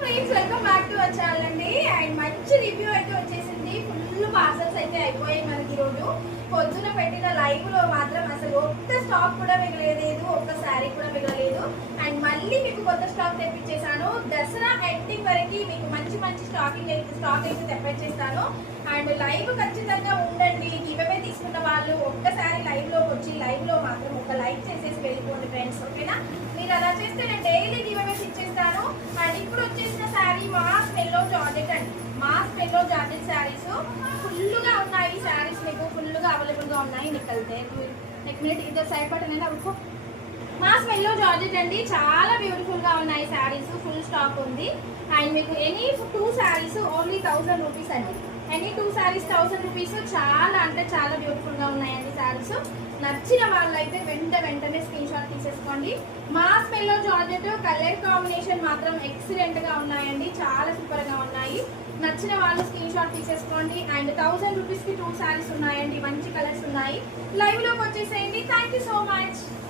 Friends welcome back to వచ్చాలండి and. మంచి review అయితే వచ్చేసింది. ఫుల్ పార్సల్స్ అయితే అయిపోయాయి మనకి ఈరోజు పొద్దున పెట్టిన లైవ్లో మాత్రం అసలు ఒక్క స్టాక్ కూడా మిగలేదు ఒక్క శారీ కూడా మిగలలేదు. అండ్ మళ్ళీ మీకు కొత్త స్టాక్ తెప్పించేసాను దసరా ఎండింగ్ వరకు మీకు మంచి మంచి స్టాకింగ్ అయితే స్టాక్ అయితే తెప్పించేస్తాను. అండ్ లైవ్ ఖచ్చితంగా ఉండండి. ఇవే తీసుకున్న వాళ్ళు ఒక్కసారి లైవ్లోకి వచ్చి లైవ్లో మాత్రం ఒక లైక్ చేసేసి వెళ్ళిపోండి ఫ్రెండ్స్. ఓకేనా? మీరు అలా చేస్తే నేను daily marshmallow georgette sarees ఫుల్గా ఉన్నాయి ఈ శారీస్ మీకు ఫుల్గా అవైలబుల్గా ఉన్నాయి నీకు వెళ్తే నెక్స్ట్ మినిట్ ఇద్దరు సైడ్ పట్టనైనా ఉడుకో మాస్ జార్జెట్ అండి చాలా బ్యూటిఫుల్గా ఉన్నాయి శారీస్ ఫుల్ స్టాక్ ఉంది. అండ్ మీకు any two sarees only thousand rupees అండి. Any two sarees thousand rupees చాలా అంటే చాలా బ్యూటిఫుల్గా ఉన్నాయండి శారీస్. నచ్చిన వాళ్ళైతే వెంట వెంటనే స్క్రీన్ షాట్ తీసేసుకోండి. మా స్మెల్లో జార్జెట్ కలర్ కాంబినేషన్ మాత్రం ఎక్సలెంట్గా ఉన్నాయండి చాలా సూపర్గా ఉన్నాయి. నచ్చిన వాళ్ళు స్క్రీన్ షాట్ తీసేసుకోండి. అండ్ థౌసండ్ రూపీస్కి టూ శారీస్ ఉన్నాయండి. మంచి కలర్స్ ఉన్నాయి. లైవ్లోకి వచ్చేసేయండి. Thank you so much.